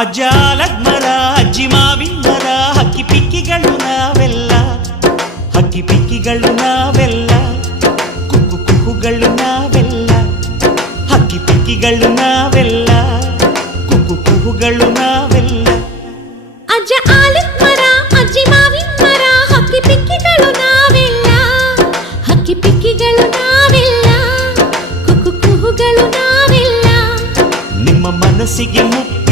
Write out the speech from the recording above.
ಅಜ್ಜಾಲದ ಮರ ಅಜ್ಜಿ ಮಾವಿನ ಮರ ಹಕ್ಕಿ ಪಿಕ್ಕಿಗಳು ನಾವೆಲ್ಲ, ಹಕ್ಕಿ ಪಿಕ್ಕಿಗಳು ನಾವೆಲ್ಲ, ಕುಕ್ಕು ಕುಹುಗಳು ನಾವೆಲ್ಲ, ಹಕ್ಕಿ ಪಿಕ್ಕಿಗಳು ನಾವೆಲ್ಲ, ಕುಕ್ಕು ಕುಹುಗಳು ನಾವೆಲ್ಲ. ಅಜ್ಜ ಆಲದ ಮರ ಅಜ್ಜಿ ಮಾವಿನ ಮರ ಹಕ್ಕಿ ಪಿಕ್ಕಿಗಳು ನಾವೆಲ್ಲ, ಹಕ್ಕಿ ಪಿಕ್ಕಿಗಳು ನಾವೆಲ್ಲ, ಕುಕ್ಕು ಕುಹುಗಳು ನಾವೆಲ್ಲ. ನಿಮ್ಮ ಮನಸ್ಸಿಗೆ ಮುಕ್ತಿ